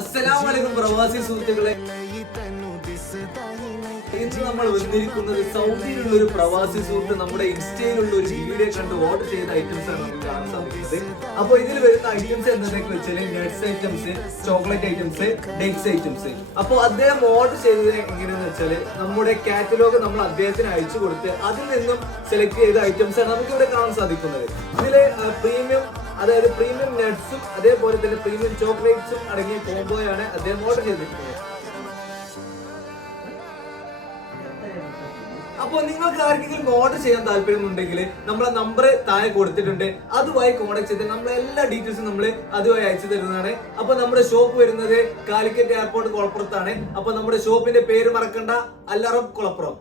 അസ്സലാമലൈക്കും പ്രവാസി സുഹൃത്തുക്കളെ. ഇന്ന് നമ്മൾ വന്നിരിക്കുന്നത് സൗദിയിലുള്ള ഒരു പ്രവാസി സുഹൃത്ത് നമ്മുടെ ഇൻസ്റ്റയിലുള്ള ഒരു വീഡിയോ കണ്ട് ഓർഡർ ചെയ്ത ഐറ്റംസ് ആണ് നമുക്ക് കാണാൻ സാധിക്കുന്നത്. അപ്പൊ ഇതിൽ വരുന്ന ഐറ്റംസ് എന്തൊക്കെ വെച്ചാൽ nuts items, chocolate items, dates items. അപ്പൊ അദ്ദേഹം ഓർഡർ ചെയ്തത് എങ്ങനെയാന്ന് വെച്ചാല് നമ്മുടെ കാറ്റലോഗ് നമ്മൾ അദ്ദേഹത്തിന് അയച്ചു കൊടുത്ത് അതിൽ നിന്നും സെലക്ട് ചെയ്ത ഐറ്റംസ് ആണ് നമുക്ക് ഇവിടെ കാണാൻ സാധിക്കുന്നത്. ഇതില് പ്രീമിയം, അതായത് പ്രീമിയം നട്ട്സും അതേപോലെ തന്നെ പ്രീമിയം ചോക്ലേറ്റ്സും അടങ്ങിയ കോംബോയാണ് അദ്ദേഹം ഓർഡർ ചെയ്തിരിക്കുന്നത്. അപ്പോൾ നിങ്ങൾക്ക് ആർക്കെങ്കിലും ഓർഡർ ചെയ്യാൻ താല്പര്യമുണ്ടെങ്കിൽ നമ്മളെ നമ്പർ താഴെ കൊടുത്തിട്ടുണ്ട്, അതുമായി കോൺടാക്ട് ചെയ്ത് നമ്മളെ എല്ലാ ഡീറ്റെയിൽസും നമ്മൾ അതുമായി അയച്ചു തരുന്നതാണ്. അപ്പൊ നമ്മുടെ ഷോപ്പ് വരുന്നത് കാലിക്കറ്റ് എയർപോർട്ട് കുളപ്പുറത്താണ്. അപ്പൊ നമ്മുടെ ഷോപ്പിന്റെ പേര് മറക്കണ്ട, അൽ അറബ് കുളപ്പുറം.